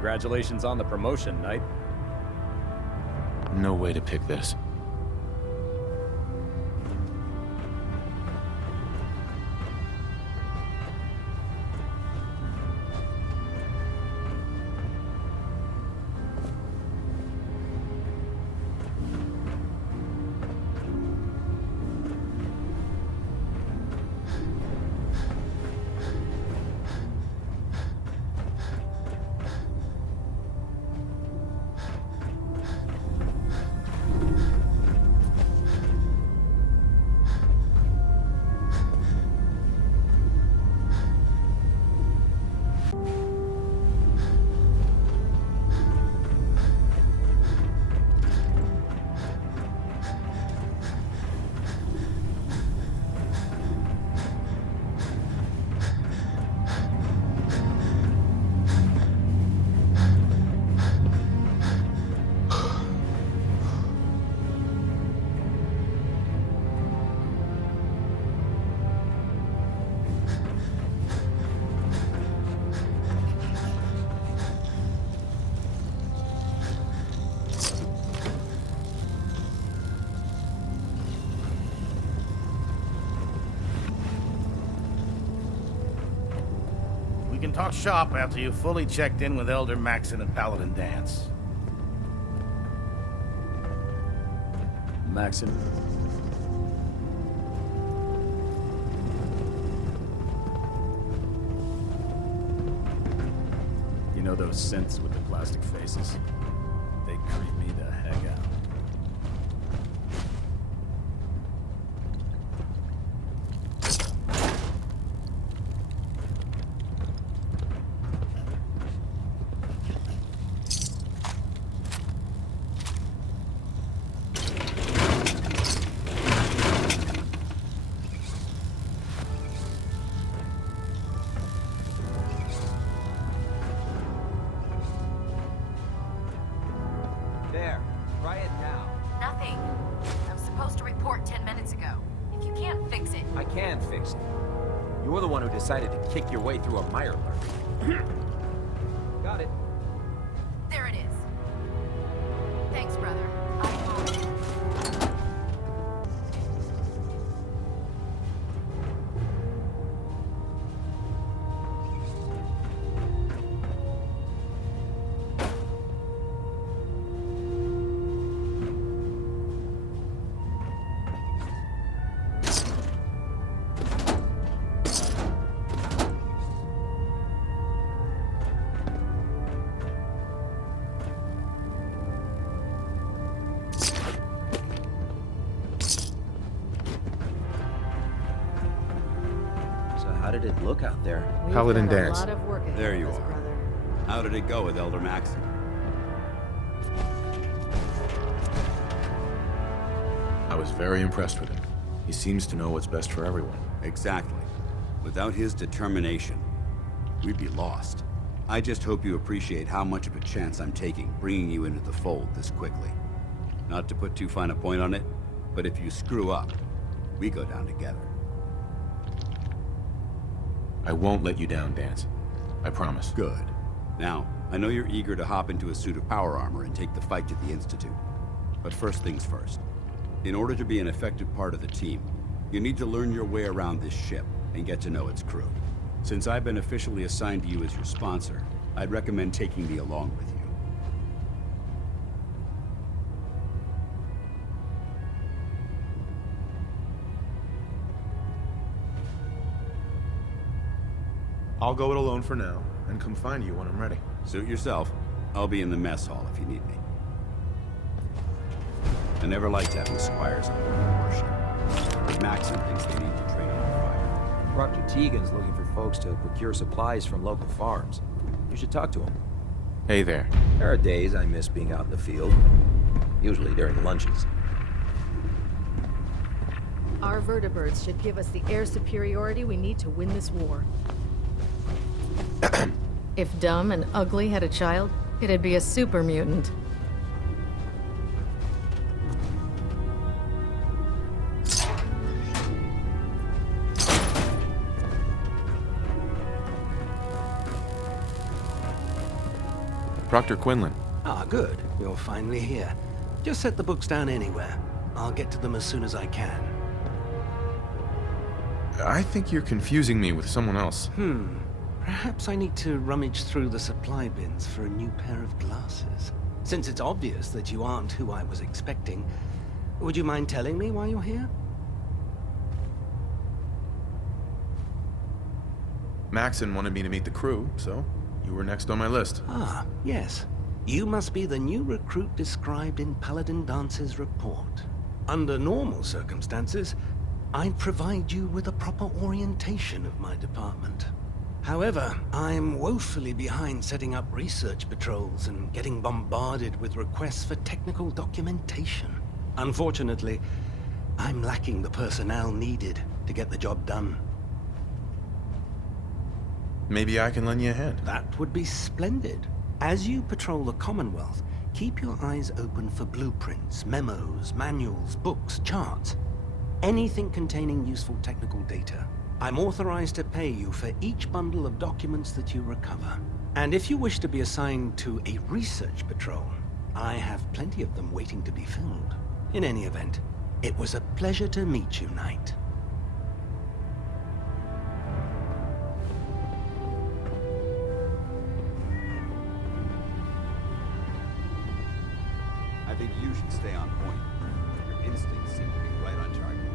Congratulations on the promotion, Knight. No way to pick this. We can talk shop after you've fully checked in with Elder Maxon and Paladin Dance. Maxon. You know those synths with the plastic faces? They creep me the heck out. There. Try it now. Nothing. I was supposed to report 10 minutes ago. If you can't fix it... I can fix it. You're the one who decided to kick your way through a mire lurk. Got it. There it is. Thanks, brother. I will... How did it look out there? Paladin Dance. There you are. How did it go with Elder Maxon? I was very impressed with him. He seems to know what's best for everyone. Exactly. Without his determination, we'd be lost. I just hope you appreciate how much of a chance I'm taking bringing you into the fold this quickly. Not to put too fine a point on it, but if you screw up, we go down together. I won't let you down, Dance. I promise. Good. Now, I know you're eager to hop into a suit of power armor and take the fight to the Institute. But first things first. In order to be an effective part of the team, you need to learn your way around this ship and get to know its crew. Since I've been officially assigned to you as your sponsor, I'd recommend taking me along with you. I'll go it alone for now, and come find you when I'm ready. Suit yourself. I'll be in the mess hall if you need me. I never liked having squires on board the warship. Maxon thinks they need to train under fire. Proctor Tegan's looking for folks to procure supplies from local farms. You should talk to him. Hey there. There are days I miss being out in the field. Usually during lunches. Our vertibirds should give us the air superiority we need to win this war. If Dumb and Ugly had a child, it'd be a super mutant. Proctor Quinlan. Ah, good. You're finally here. Just set the books down anywhere. I'll get to them as soon as I can. I think you're confusing me with someone else. Perhaps I need to rummage through the supply bins for a new pair of glasses. Since it's obvious that you aren't who I was expecting, would you mind telling me why you're here? Maxon wanted me to meet the crew, so you were next on my list. Ah, yes. You must be the new recruit described in Paladin Dance's report. Under normal circumstances, I'd provide you with a proper orientation of my department. However, I'm woefully behind setting up research patrols and getting bombarded with requests for technical documentation. Unfortunately, I'm lacking the personnel needed to get the job done. Maybe I can lend you a hand. That would be splendid. As you patrol the Commonwealth, keep your eyes open for blueprints, memos, manuals, books, charts. Anything containing useful technical data. I'm authorized to pay you for each bundle of documents that you recover. And if you wish to be assigned to a research patrol, I have plenty of them waiting to be filled. In any event, it was a pleasure to meet you, Knight. I think you should stay on point. Your instincts seem to be right on target.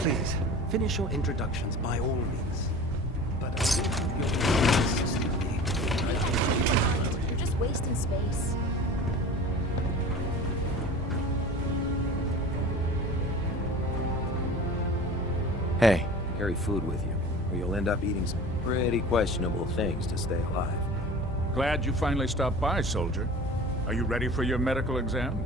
Please, finish your introductions by all means. But I hope you'll assist me. You're just wasting space. Hey. Carry food with you, or you'll end up eating some pretty questionable things to stay alive. Glad you finally stopped by, soldier. Are you ready for your medical exam?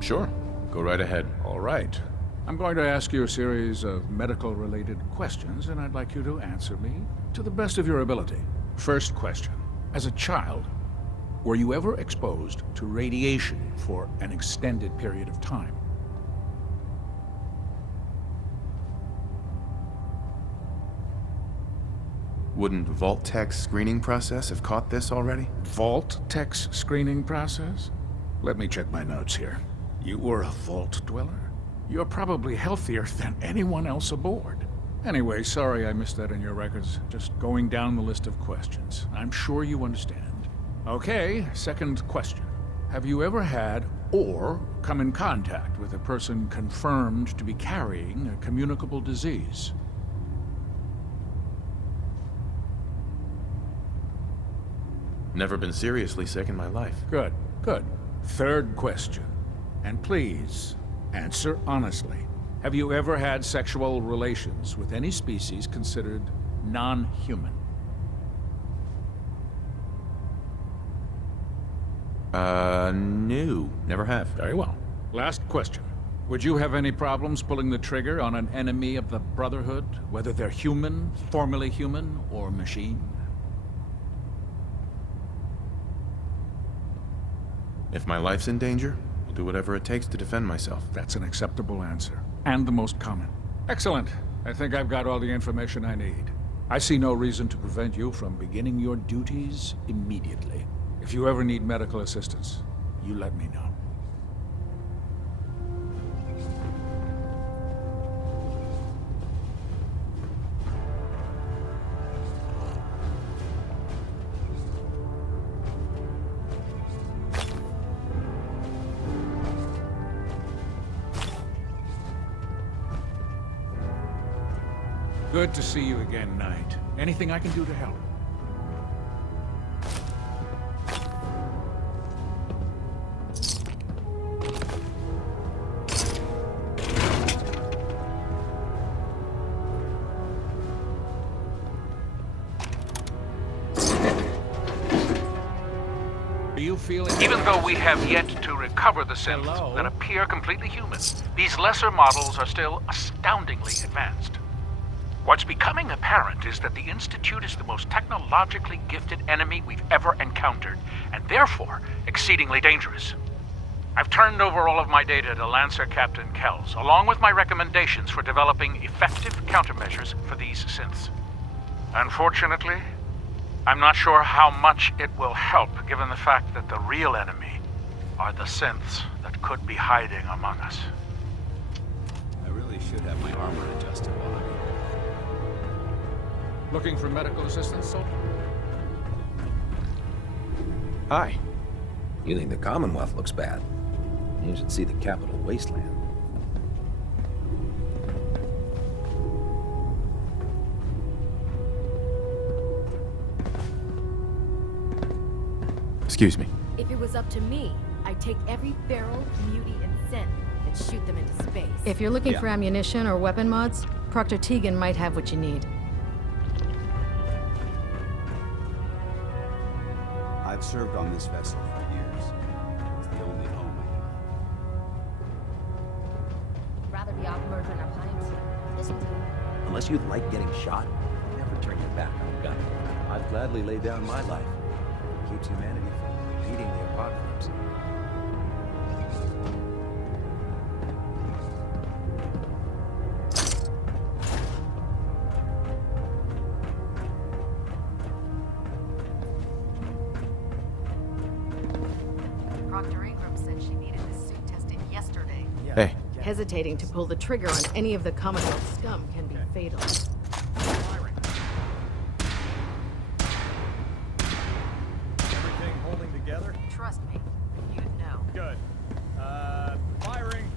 Sure. Go right ahead. All right. I'm going to ask you a series of medical-related questions, and I'd like you to answer me to the best of your ability. First question. As a child, were you ever exposed to radiation for an extended period of time? Wouldn't Vault-Tech's screening process have caught this already? Vault-Tech's screening process? Let me check my notes here. You were a Vault dweller? You're probably healthier than anyone else aboard. Anyway, sorry I missed that in your records. Just going down the list of questions. I'm sure you understand. Okay, second question. Have you ever had or come in contact with a person confirmed to be carrying a communicable disease? Never been seriously sick in my life. Good, good. Third question. And please, answer honestly. Have you ever had sexual relations with any species considered non-human? No. Never have. Very well. Last question. Would you have any problems pulling the trigger on an enemy of the Brotherhood, whether they're human, formerly human, or machine? If my life's in danger, I'll do whatever it takes to defend myself. That's an acceptable answer, and the most common. Excellent. I think I've got all the information I need. I see no reason to prevent you from beginning your duties immediately. If you ever need medical assistance, you let me know. Good to see you again, Knight. Anything I can do to help? Are you feeling... Even though we have yet to recover the synths that appear completely human, these lesser models are still astoundingly advanced. What's becoming apparent is that the Institute is the most technologically gifted enemy we've ever encountered, and therefore exceedingly dangerous. I've turned over all of my data to Lancer Captain Kells, along with my recommendations for developing effective countermeasures for these synths. Unfortunately, I'm not sure how much it will help, given the fact that the real enemy are the synths that could be hiding among us. I really should have my armor adjusted while I'm here. Looking for medical assistance, soldier? Hi. You think the Commonwealth looks bad? You should see the capital wasteland. Excuse me. If it was up to me, I'd take every barrel, beauty, and synth and shoot them into space. If you're looking for ammunition or weapon mods, Proctor Tegan might have what you need. I've served on this vessel for years. It's the only home I know. Rather be off murdering our clients. Listen to me. Unless you like getting shot, never turn your back on a gun. I'd gladly lay down my life. It keeps humanity from repeating the apocalypse. Proctor Ingram said she needed this suit tested yesterday. Hey. Hesitating to pull the trigger on any of the Commonwealth scum can be fatal. Everything holding together? Trust me, you'd know. Good. Firing.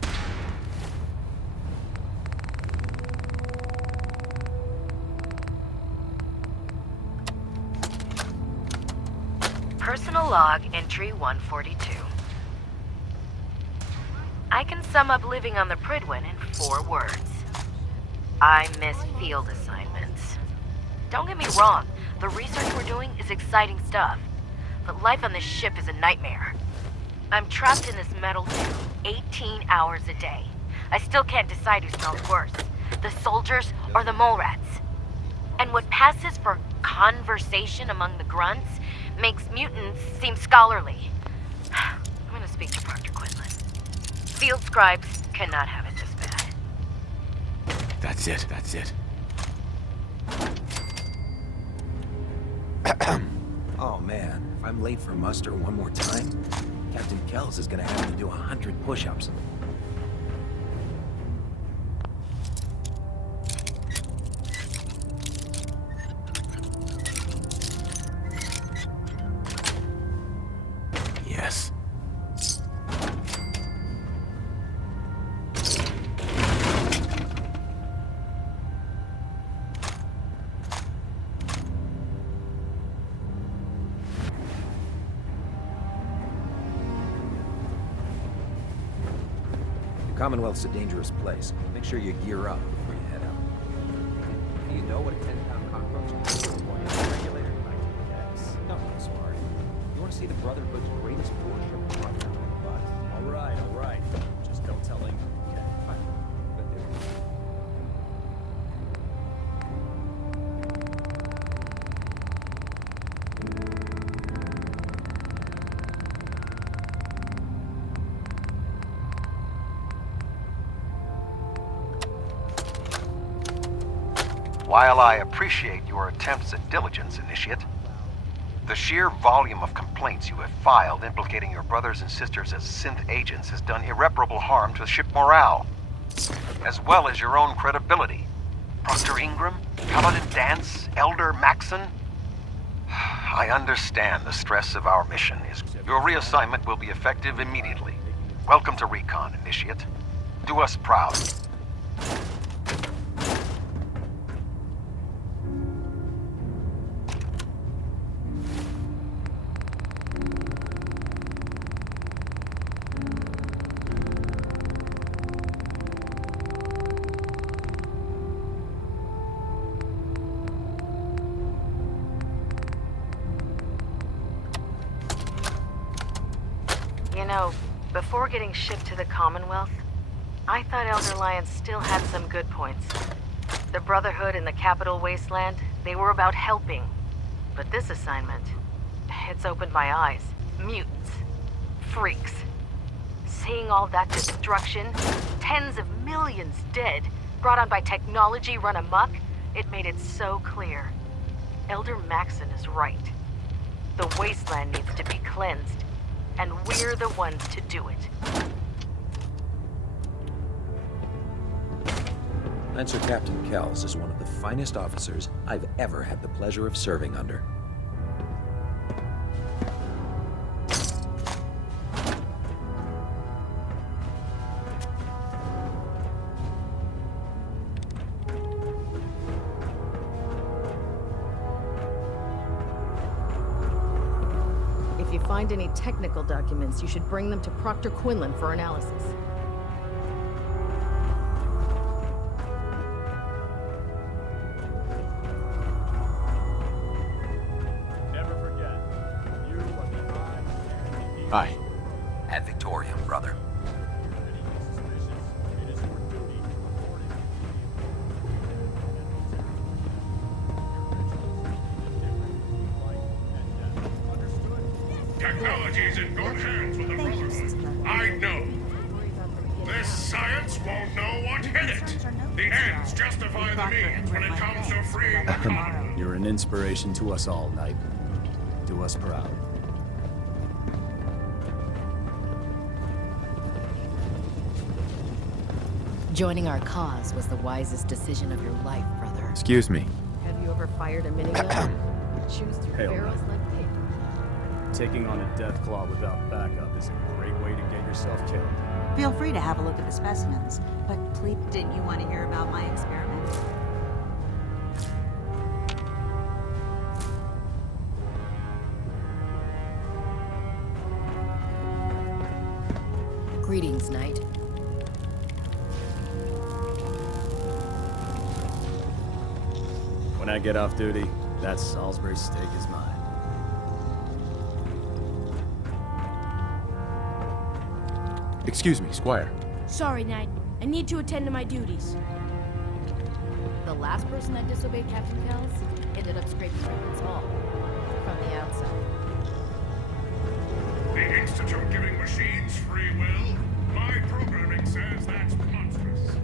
Personal log entry 142. I can sum up living on the Pridwin in 4 words. I miss field assignments. Don't get me wrong, the research we're doing is exciting stuff, but life on this ship is a nightmare. I'm trapped in this metal tube 18 hours a day. I still can't decide who smells worse, the soldiers or the mole rats. And what passes for conversation among the grunts makes mutants seem scholarly. I'm gonna speak to Proctor Quinlan. Field scribes cannot have it this bad. That's it. Oh man, if I'm late for muster one more time, Captain Kells is gonna have me do 100 push-ups. Yes. The Commonwealth's a dangerous place. Make sure you gear up before you head out. Do you know what a 10-pound cockroach is? Regulator? Yes. Nothing smart. You want to see the Brotherhood's greatest warship? All right. Just don't tell Ingram, okay? Fine. But there. While I appreciate your attempts at diligence, Initiate, the sheer volume of complaints you have filed implicating your brothers and sisters as synth agents has done irreparable harm to ship morale, as well as your own credibility. Proctor Ingram, Paladin Dance, Elder Maxon. I understand the stress of our mission is. Your reassignment will be effective immediately. Welcome to Recon, Initiate. Do us proud. You know, before getting shipped to the Commonwealth, I thought Elder Lyons still had some good points. The Brotherhood in the Capital Wasteland, they were about helping. But this assignment, it's opened my eyes. Mutants. Freaks. Seeing all that destruction, tens of millions dead, brought on by technology run amok, it made it so clear. Elder Maxon is right. The wasteland needs to be cleansed, and we're the ones to do it. Lancer Captain Kells is one of the finest officers I've ever had the pleasure of serving under. If you find any technical documents, you should bring them to Proctor Quinlan for analysis. Never forget, you are the eye. Hi. Ad Victoriam, brother. It is your duty to report it. Technology's in good hands with the Brotherhood. I know. This science won't know what hit it. The ends justify the means when it comes to freeing the colony. You're an inspiration to us all, Knight. Do us proud. Joining our cause was the wisest decision of your life, brother. Excuse me. Have you ever fired a minigun? Choose through Hail, barrels Knight. like paper. Taking on a death claw without backup is a great way to get yourself killed. Feel free to have a look at the specimens, but please, didn't you want to hear about my experiment? Greetings, Knight. When I get off duty, that Salisbury steak is mine. Excuse me, Squire. Sorry, Knight. I need to attend to my duties. The last person that disobeyed Captain Kells ended up scraping Raven's Hall from the outside. The Institute giving machines free will? My programming says that's monstrous.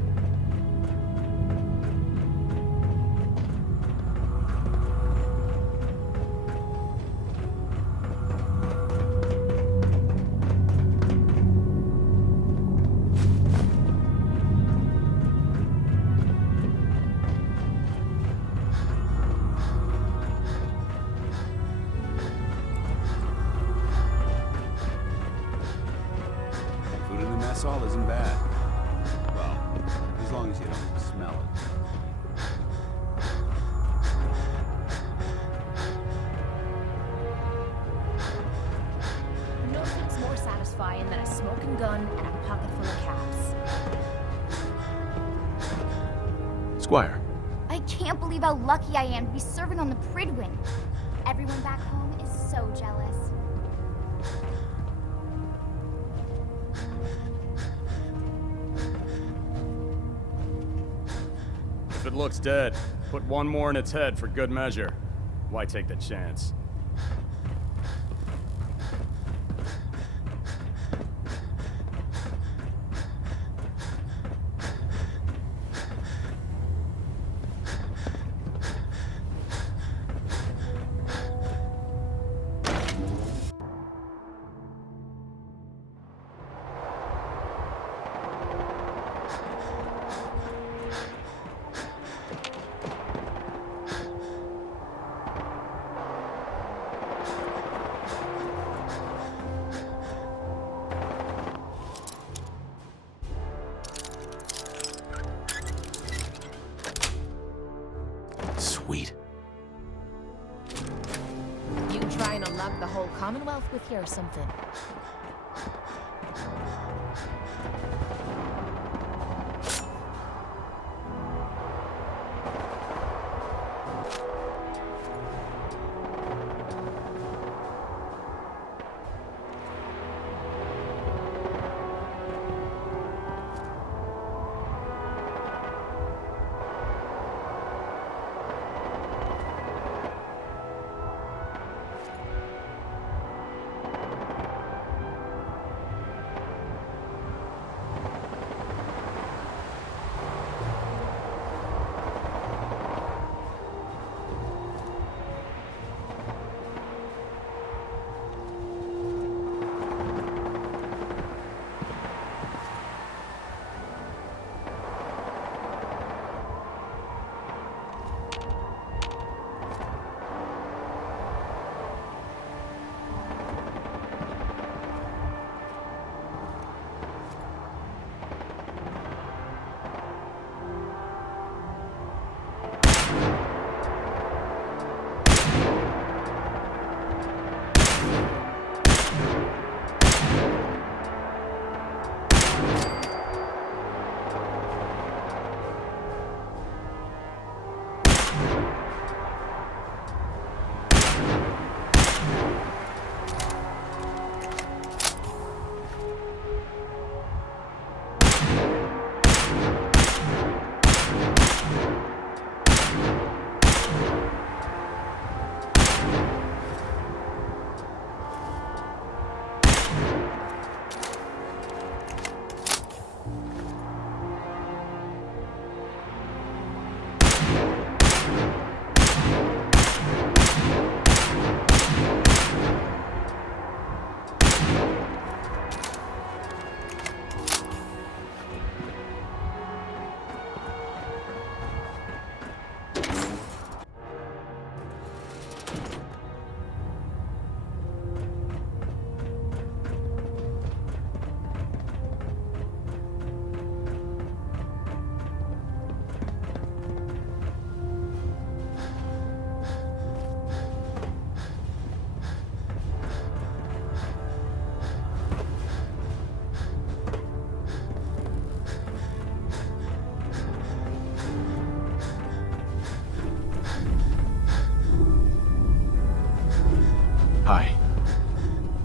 Food in the mess hall isn't bad. Well, as long as you don't smell it. Nothing's more satisfying than a smoking gun and a pocket full of caps. Squire. I can't believe how lucky I am to be serving on the Pridwin. Everyone back home is so jealous. If it looks dead, put one more in its head for good measure. Why take the chance? Sweet. You try and unlock the whole Commonwealth with here or something.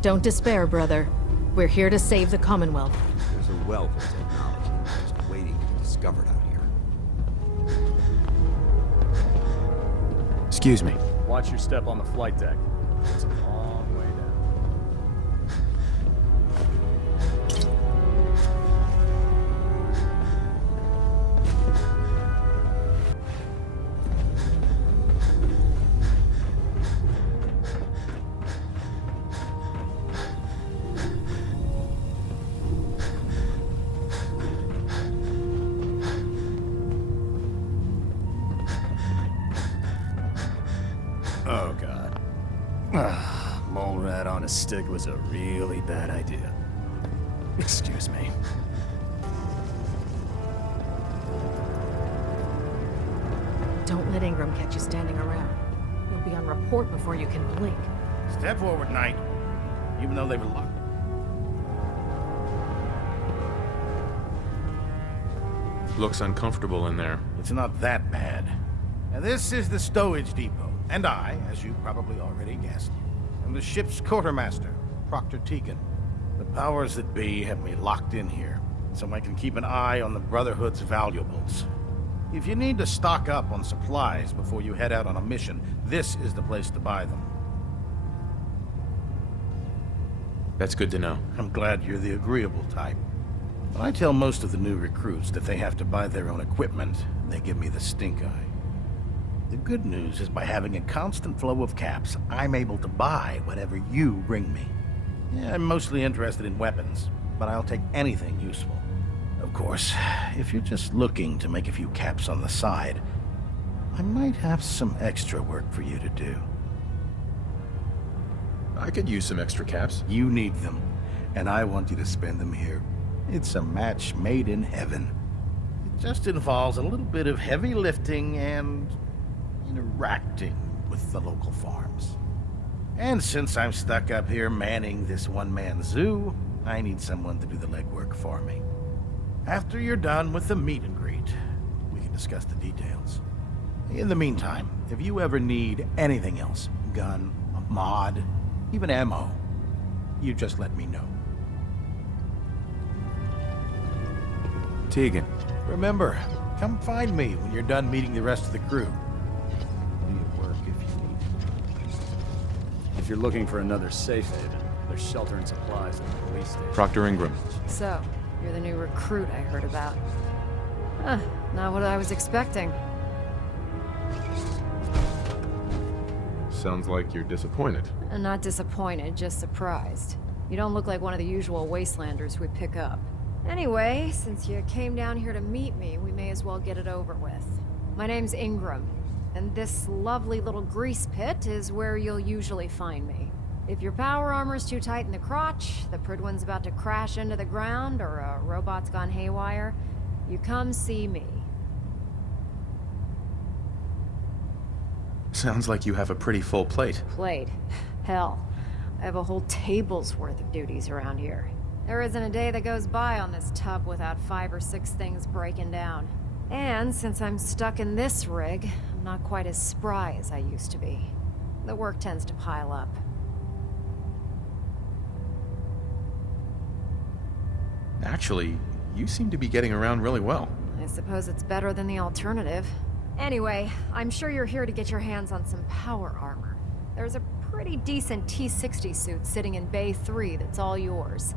Don't despair, brother. We're here to save the Commonwealth. There's a wealth of technology just waiting to be discovered out here. Excuse me. Watch your step on the flight deck. It's a long way down. Oh, God. Mole rat on a stick was a really bad idea. Excuse me. Don't let Ingram catch you standing around. You'll be on report before you can blink. Step forward, Knight. Even though they were locked. Looks uncomfortable in there. It's not that bad. Now, this is the stowage depot, and I, as you probably already guessed, am the ship's quartermaster, Proctor Tegan. The powers that be have me locked in here, so I can keep an eye on the Brotherhood's valuables. If you need to stock up on supplies before you head out on a mission, this is the place to buy them. That's good to know. I'm glad you're the agreeable type. When I tell most of the new recruits that they have to buy their own equipment, they give me the stink eye. The good news is by having a constant flow of caps, I'm able to buy whatever you bring me. Yeah, I'm mostly interested in weapons, but I'll take anything useful. Of course, if you're just looking to make a few caps on the side, I might have some extra work for you to do. I could use some extra caps. You need them, and I want you to spend them here. It's a match made in heaven. It just involves a little bit of heavy lifting and interacting with the local farms. And since I'm stuck up here manning this one-man zoo, I need someone to do the legwork for me. After you're done with the meet and greet, we can discuss the details. In the meantime, if you ever need anything else, gun, a mod, even ammo, you just let me know. Tegan. Remember, come find me when you're done meeting the rest of the crew. Be at work if you need it. If you're looking for another safe haven, there's shelter and supplies at the police station. Proctor Ingram. So, you're the new recruit I heard about. Huh, not what I was expecting. Sounds like you're disappointed. I'm not disappointed, just surprised. You don't look like one of the usual wastelanders we pick up. Anyway, since you came down here to meet me, we may as well get it over with. My name's Ingram, and this lovely little grease pit is where you'll usually find me. If your power armor's too tight in the crotch, the Pridwin's about to crash into the ground, or a robot's gone haywire, you come see me. Sounds like you have a pretty full plate. Plate? Hell, I have a whole table's worth of duties around here. There isn't a day that goes by on this tub without 5 or 6 things breaking down. And since I'm stuck in this rig, I'm not quite as spry as I used to be. The work tends to pile up. Actually, you seem to be getting around really well. I suppose it's better than the alternative. Anyway, I'm sure you're here to get your hands on some power armor. There's a pretty decent T-60 suit sitting in Bay 3 that's all yours.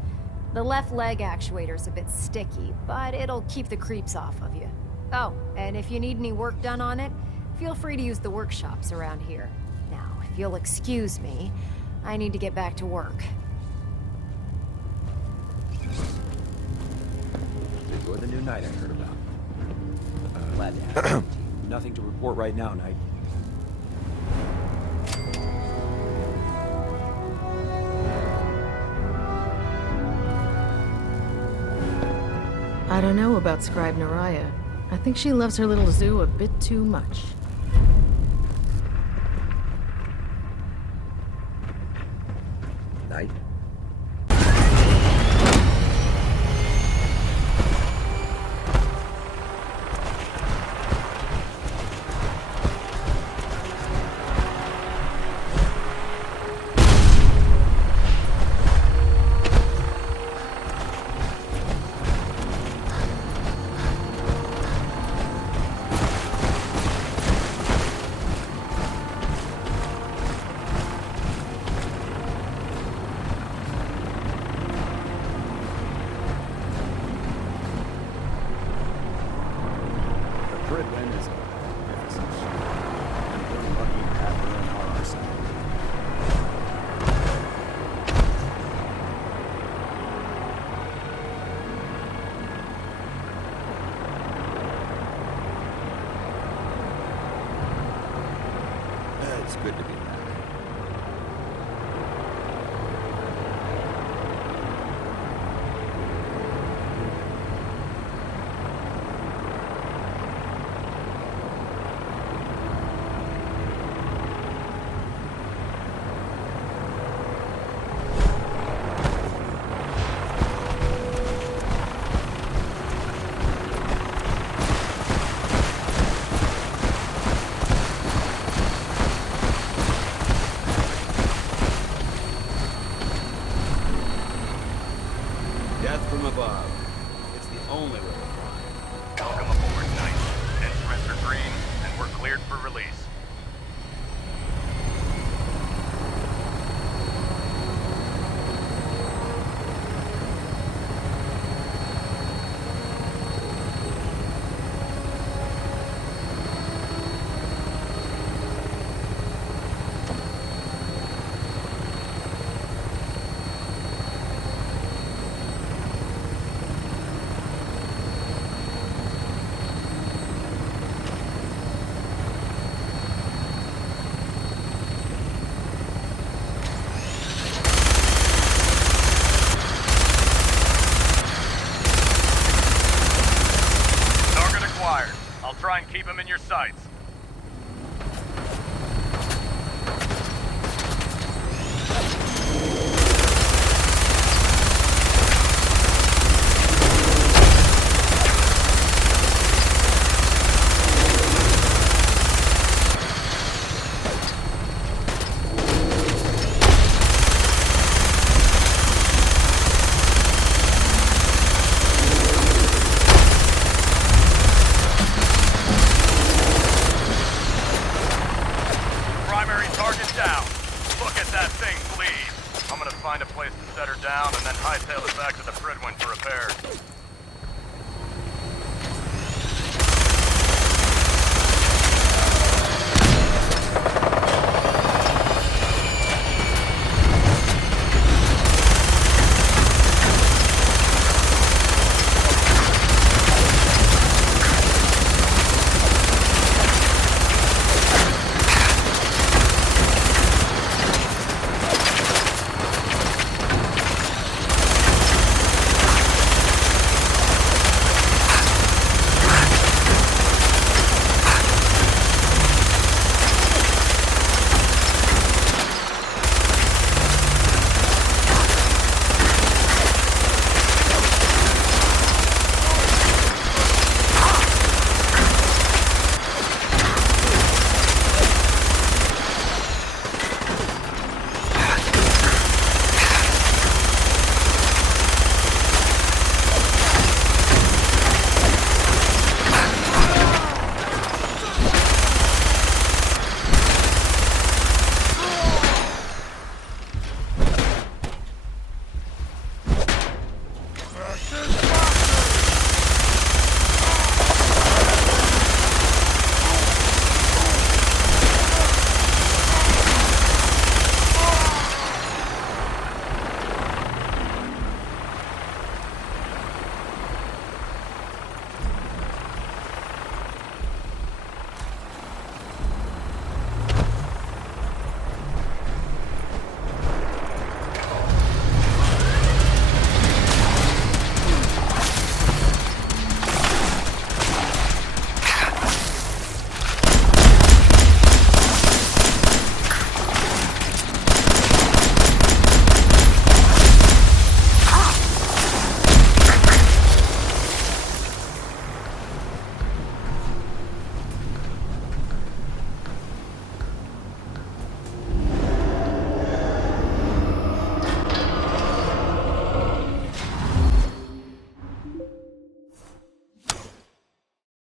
The left leg actuator's a bit sticky, but it'll keep the creeps off of you. Oh, and if you need any work done on it, feel free to use the workshops around here. Now, if you'll excuse me, I need to get back to work. You're the new Knight I heard about. Glad to have you on the team. Nothing to report right now, Knight. I don't know about Scribe Naraya. I think she loves her little zoo a bit too much. Knight? It's good to be back. Death from above. It's the only way to fly. Welcome aboard, Knight. Instruments are green, and we're cleared for release. I'll try and keep them in your sights.